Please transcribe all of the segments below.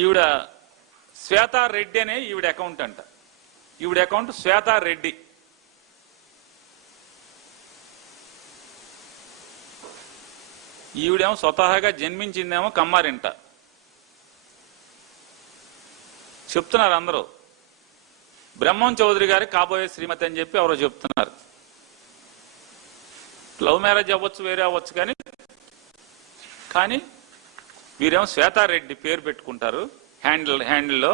ఈవిడ శ్వేతారెడ్డి అనే ఈవిడ అకౌంట్ అంట. ఈవిడ అకౌంట్ శ్వేతారెడ్డి. ఈవిడేమో స్వతహాగా జన్మించిందేమో కమ్మారింట. చెప్తున్నారు అందరూ బ్రహ్మం చౌదరి గారికి కాబోయే శ్రీమతి అని చెప్పి ఎవరో చెప్తున్నారు. లవ్ మ్యారేజ్ అవ్వచ్చు, వేరే అవ్వచ్చు, కానీ వీరేమో శ్వేతారెడ్డి పేరు పెట్టుకుంటారు. హ్యాండిల్లో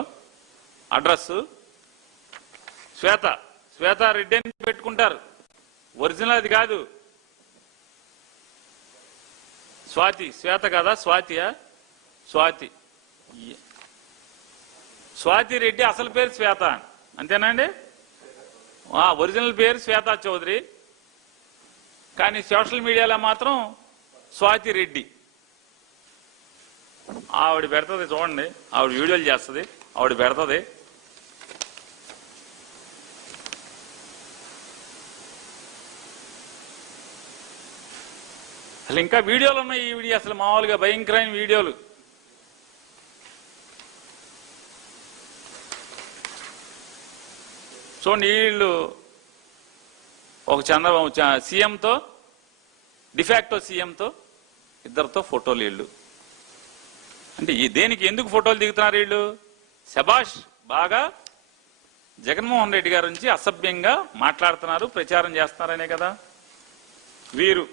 అడ్రస్ శ్వేతారెడ్డి అని పెట్టుకుంటారు. ఒరిజినల్ అది కాదు. శ్వేత కదా, స్వాతి రెడ్డి అసలు పేరు శ్వేత, అంతేనండి. ఒరిజినల్ పేరు శ్వేతా చౌదరి, కానీ సోషల్ మీడియాలో మాత్రం స్వాతి రెడ్డి. ఆవిడ పెడుతుంది చూడండి, ఆవిడ వీడియోలు చేస్తుంది, ఆవిడ పెడుతుంది. అసలు ఇంకా వీడియోలు ఉన్నాయి. ఈ వీడియో అసలు మామూలుగా భయంకరమైన వీడియోలు. చూడండి, వీళ్ళు ఒక చంద్రబాబు సీఎంతో, డిఫాక్టో సీఎంతో ఇద్దరితో ఫోటోలు. వీళ్ళు అంటే దేనికి ఎందుకు ఫోటోలు దిగుతున్నారు వీళ్ళు? శబాష్, బాగా జగన్మోహన్ రెడ్డి గారి నుంచి అసభ్యంగా మాట్లాడుతున్నారు, ప్రచారం చేస్తున్నారనే కదా. వీరు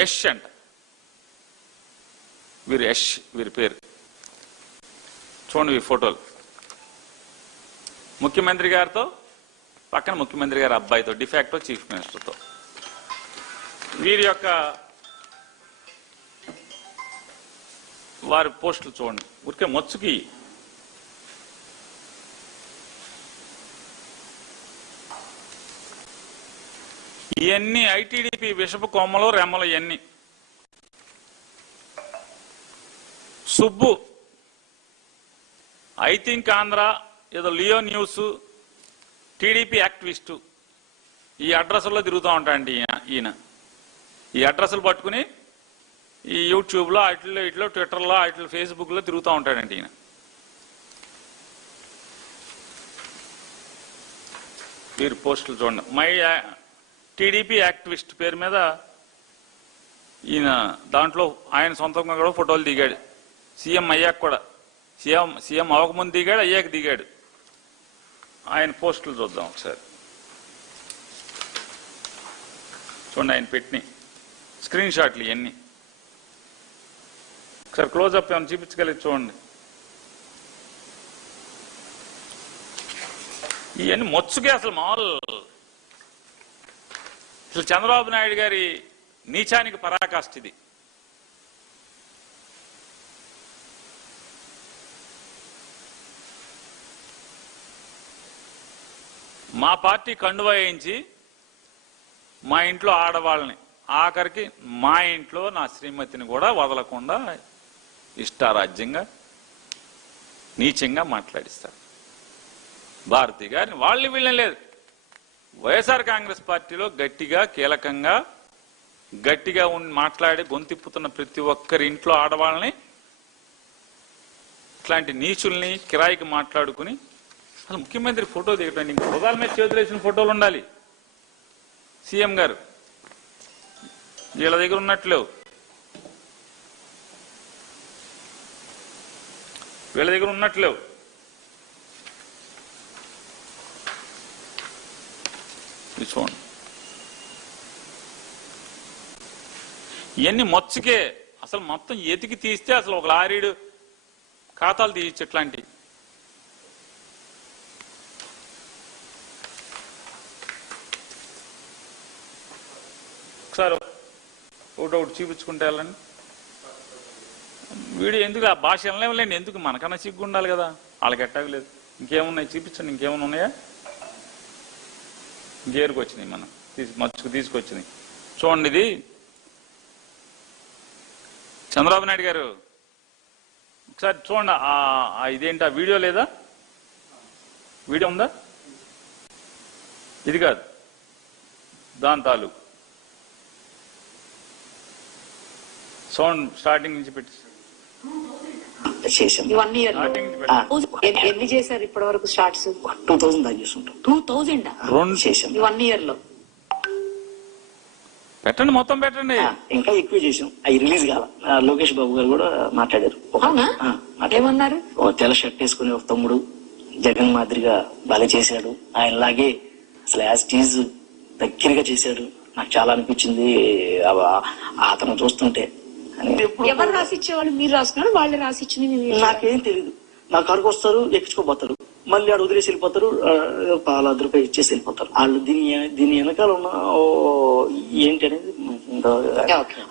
యష్ అంట, వీరి పేరు చూడండి. ఈ ఫోటోలు ముఖ్యమంత్రి గారితో, పక్కన ముఖ్యమంత్రి గారి అబ్బాయితో, డిఫాక్టో చీఫ్ మినిస్టర్తో. వీరి యొక్క వారి పోస్టులు చూడండి, ఊరికే మొచ్చుకి. ఇవన్నీ ఐటీడీపీ విషపు కొమ్మలు, రెమ్మలు. ఇవన్నీ సుబ్బు, ఐ థింక్ ఆంధ్ర, ఏదో లియో న్యూస్, టీడీపీ యాక్టివిస్టు. ఈ అడ్రస్లో తిరుగుతూ ఉంటాయండి ఈయన. ఈ అడ్రస్లు పట్టుకుని ఈ యూట్యూబ్లో, ఇట్లో ట్విట్టర్లో, ఫేస్బుక్లో తిరుగుతూ ఉంటాడండి ఈయన. వీరి పోస్టులు చూడండి. మై టీడీపీ యాక్టివిస్ట్ పేరు మీద ఈయన దాంట్లో ఆయన సొంతంగా కూడా ఫోటోలు దిగాడు. సీఎం అయ్యాక కూడా, సీఎం అవ్వకముందు దిగాడు, అయ్యాక దిగాడు. ఆయన పోస్టులు చూద్దాం ఒకసారి. చూడండి, ఆయన పెట్టిన స్క్రీన్ షాట్లు ఇవన్నీ. ఒకసారి క్లోజప్ ఏమైనా చూపించగలిగి చూడండి. ఇవన్నీ మొచ్చుకే అసలు మామూలు. అసలు చంద్రబాబు నాయుడు గారి నీచానికి పరాకాష్ఠ ఇది. మా పార్టీ కండువా వేయించి మా ఇంట్లో ఆడవాళ్ళని, ఆఖరికి మా ఇంట్లో నా శ్రీమతిని కూడా వదలకుండా ఇష్టారాజ్యంగా నీచంగా మాట్లాడిస్తారు. భారతి గారిని వాళ్ళు వీళ్ళని లేదు. వైఎస్ఆర్ కాంగ్రెస్ పార్టీలో గట్టిగా, కీలకంగా, గట్టిగా మాట్లాడి గొంతిప్పుతున్న ప్రతి ఒక్కరి ఇంట్లో ఆడవాళ్ళని, ఇట్లాంటి నీచుల్ని కిరాయికి మాట్లాడుకుని అసలు ముఖ్యమంత్రి ఫోటో దిగటండి. ఇంక భుజాల మీద చేతులు వేసిన ఫోటోలు ఉండాలి. సీఎం గారు వీళ్ళ దగ్గర ఉన్నట్లు, వీళ్ళ దగ్గర ఉన్నట్లు. చూడండి, ఇవన్నీ మొచ్చకే. అసలు మొత్తం ఎతికి తీస్తే అసలు ఒక లారీడు ఖాతాలు తీయచ్చు. ఇట్లాంటివి ఒకసారి ఒకటి చూపించుకుంటే వెళ్ళండి. వీడియో ఎందుకు, ఆ భాష వెళ్ళలేండి, ఎందుకు, మనకన్నా సిగ్గు ఉండాలి కదా. వాళ్ళకి ఎట్టావి లేదు. ఇంకేమున్నాయి చూపించండి, ఇంకేమైనా ఉన్నాయా? గేరుకు వచ్చినాయి, మనం మచ్చుకు తీసుకొచ్చినాయి. చూడండి, ఇది చంద్రబాబు నాయుడు గారు. ఒకసారి చూడండి, ఇదేంటి, ఆ వీడియో లేదా? వీడియో ఉందా? ఇది కాదు, దాని తాలూకు సౌండ్ స్టార్టింగ్ నుంచి పెట్టి చేసాం. 1 year లో ఎన్ని చేశారు ఇప్పటి వరకు షార్ట్స్? 2000 దాకా చేస్తుంటాం. 2000 చేసాం 1 year లో. పెట్టండి, మొత్తం పెట్టండి. ఇంకా ఎక్కువ చేసాం. అవి రిలీజ్ కాల. లోకేష్ బాబు గారు కూడా మాట్లాడారు. అవునా? ఏమన్నారు? తెల్ల షర్ట్ వేసుకుని ఒక తమ్ముడు జగన్ మాదిరిగా బాగా చేశాడు, ఆయనలాగే అసలు యాజ్ టీజ్ దగ్గరగా చేశాడు, నాకు చాలా అనిపించింది అతను చూస్తుంటే. ఎవరు రాసిచ్చేవాళ్ళు? మీరు రాసుకున్నారు, వాళ్ళు రాసిచ్చింది? నాకేం తెలియదు. నా కారుకు వస్తారు, ఎక్కించుకోపోతారు, మళ్ళీ ఆడు వదిలేసి వెళ్ళిపోతారు, ₹1,000 ఇచ్చేసి వెళ్ళిపోతారు. వాళ్ళు దీని వెనకాల ఉన్న ఏంటి అనేది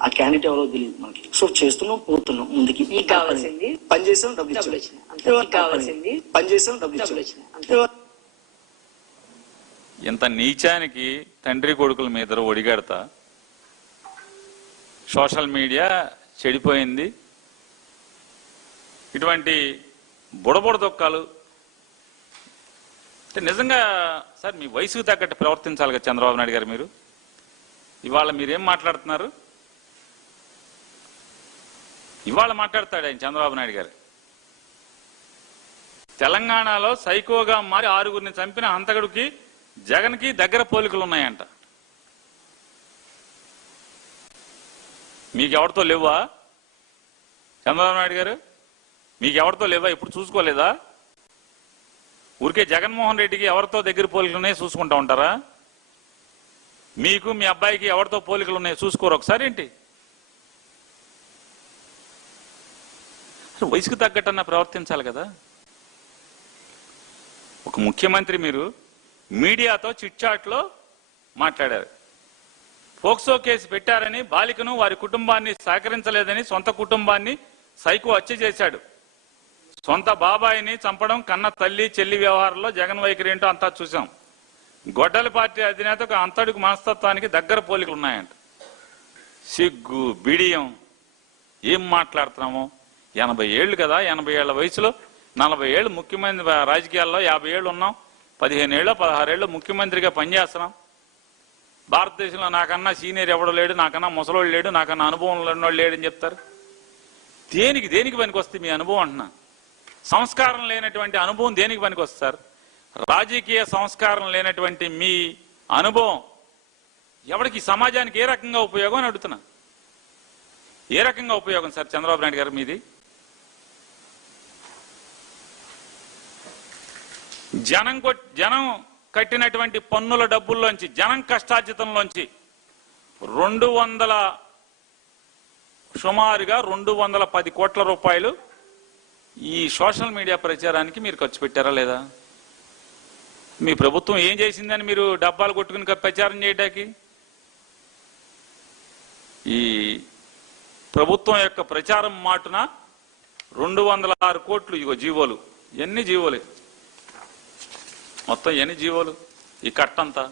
ఆ క్యాండిడేట్ ఎవరో తెలియదు మనకి. సో చేస్తున్నాం, పోతున్నాం ముందుకి. పని చేసాం, డబ్బులు వచ్చినాయి. పని చేసాం, డబ్బులు వచ్చినాయి. ఇంత నీచానికి తండ్రి కొడుకుల మీద ఒడిగడతా సోషల్ మీడియా చెడిపోయింది. ఇటువంటి బుడబుడ దొక్కాలు అంటే నిజంగా సార్ మీ వయసుకు తగ్గట్టు ప్రవర్తించాలి కదా చంద్రబాబు నాయుడు గారు. మీరు ఇవాళ మీరేం మాట్లాడుతున్నారు? ఇవాళ మాట్లాడతాడు ఆయన చంద్రబాబు నాయుడు గారు. తెలంగాణలో సైకోగా మారి 6గురిని చంపిన హంతకుడికి జగన్కి దగ్గర పోలికలు ఉన్నాయంట. మీకెవరితో లేవా చంద్రబాబు నాయుడు గారు? మీకెవరితో లేవా? ఇప్పుడు చూసుకోలేదా? ఊరికే జగన్మోహన్ రెడ్డికి ఎవరితో దగ్గర పోలికలు ఉన్నాయో చూసుకుంటా ఉంటారా? మీకు మీ అబ్బాయికి ఎవరితో పోలికలు ఉన్నాయో చూసుకోరు ఒకసారి ఏంటి? వయసుకు తగ్గట్టన్నా ప్రవర్తించాలి కదా. ఒక ముఖ్యమంత్రి మీరు మీడియాతో చిట్చాట్లో మాట్లాడారు. పోక్సో కేసు పెట్టారని బాలికను వారి కుటుంబాన్ని సహకరించలేదని సొంత కుటుంబాన్ని సైకో హత్య చేశాడు. సొంత బాబాయిని చంపడం, కన్న తల్లి చెల్లి వ్యవహారంలో జగన్ వైఖరి ఏంటో అంతా చూసాం. గొడ్డలి పార్టీ అధినేతకు అంతటికి మనస్తత్వానికి దగ్గర పోలికలు ఉన్నాయంట. సిగ్గు బిడియం ఏం మాట్లాడుతున్నాము? 80 ఏళ్ళు కదా, 80 ఏళ్ల వయసులో 40 ఏళ్ళు ముఖ్యమంత్రి రాజకీయాల్లో, 50 ఏళ్ళు ఉన్నాం, 15 ఏళ్ళు 16 ఏళ్ళు ముఖ్యమంత్రిగా పనిచేస్తున్నాం. భారతదేశంలో నాకన్నా సీనియర్ ఎవడో లేడు, నాకన్నా ముసలోళ్ళు లేడు, నాకన్నా అనుభవం ఉన్నోళ్ళు లేడని చెప్తారు. దేనికి పనికి వస్తే మీ అనుభవం అంటున్నా? సంస్కారం లేనటువంటి అనుభవం దేనికి పనికి వస్తారు? రాజకీయ సంస్కారం లేనటువంటి మీ అనుభవం ఎవరికి సమాజానికి ఏ రకంగా ఉపయోగం అని అడుగుతున్నా. ఏ రకంగా ఉపయోగం సార్ చంద్రబాబు నాయుడు గారు మీది? జనం కట్టినటువంటి పన్నుల డబ్బుల్లోంచి, జనం కష్టార్జితంలోంచి సుమారుగా 210 కోట్ల రూపాయలు ఈ సోషల్ మీడియా ప్రచారానికి మీరు ఖర్చు పెట్టారా లేదా? మీ ప్రభుత్వం ఏం చేసిందని మీరు డబ్బాలు కొట్టుకుని ప్రచారం చేయడానికి? ఈ ప్రభుత్వం యొక్క ప్రచారం మాటున 206 కోట్లు ఇగో జీవోలు. ఎన్ని జీవోలే మొత్తం, ఎన్ని జీవోలు ఈ కట్టంతా?